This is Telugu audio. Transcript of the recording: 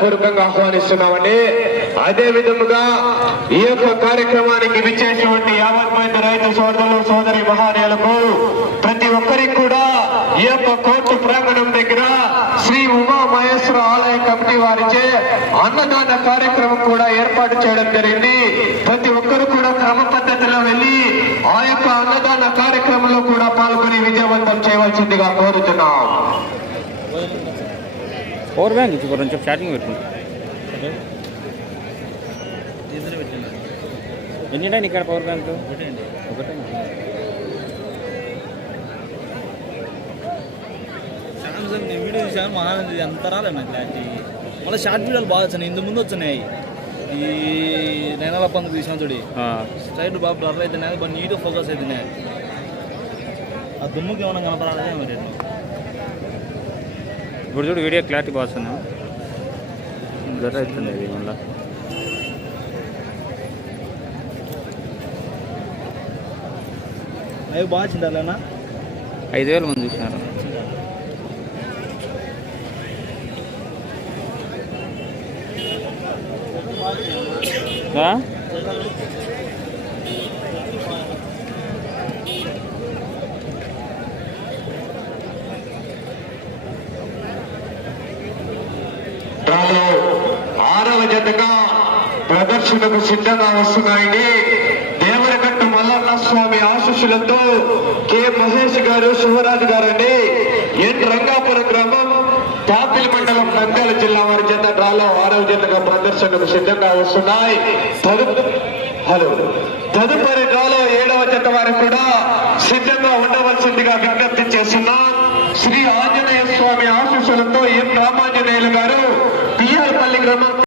పూర్వకంగా ఆహ్వానిస్తున్నామండి. అదే విధముగా ఈ యొక్క కార్యక్రమానికి విచ్చేసినటువంటి యావత్ మంది రైతు సోదరులు సోదరి మహానీయులకు ప్రతి ఒక్కరికి కూడా ఈ యొక్క కోర్టు ప్రాంగణం దగ్గర శ్రీ ఉమా మహేశ్వర ఆలయ కమిటీ వారిచే అన్నదాన కార్యక్రమం కూడా ఏర్పాటు చేయడం జరిగింది. ప్రతి ఒక్కరు కూడా క్రమ పద్ధతిలో వెళ్ళి ఆ యొక్క అన్నదాన కార్యక్రమంలో కూడా పాల్గొని విజయవంతం చేయవలసిందిగా కోరుతున్నాం. పవర్ బ్యాంక్ ఇచ్చి కొంచెం చార్జింగ్ పెట్టుకుంటా. ఎన్ని ఇక్కడ పవర్ బ్యాంక్ ఒకటే. సామ్సంగ్ వీడియో చూసాను మహానంది అంత రాలేదు నాకు మళ్ళీ షార్ట్ వీడియోలు బాగా వచ్చినాయి ఇంత ముందు వచ్చినాయి. ఈ నెల పందుకు తీసిన చూడి. స్ట్రైట్ బాగా బ్లర్ అవుతున్నాయి బాగా నీట్గా ఫోకస్ అవుతున్నాయి ఆ దుమ్ముకి ఏమైనా కనపరాలేదే మరి ఇప్పుడు చూడు వీడియో క్లారిటీ బాగా వస్తుంది. జర అవుతుంది ఇది మళ్ళీ. అవి బాగా చిండాలన్నా ఐదు వేల మంది చూసినారు? ఆరవ ప్రదర్శనకు సిద్ధంగా వస్తున్నాయండి దేవరగట్టు మల్లన్న స్వామి ఆశీస్సులతో కె. మహేష్ గారు శివరాజు గారు అండి ఎన్. రంగాపురం గ్రామం తాపిలి మండలం నంద్యాల జిల్లా వారి చేత డ్రాలో ఆరవ జతగా ప్రదర్శనకు సిద్ధంగా వస్తున్నాయి. హలో. తదుపరి డ్రాలో ఏడవ జత వారు కూడా సిద్ధంగా ఉండవలసిందిగా విజ్ఞప్తి చేస్తున్నా. శ్రీ ఆంజనేయ స్వామి ఆశీస్సులతో ఎం రామాంజనేయులు గారు పిఆర్ పల్లి గ్రామం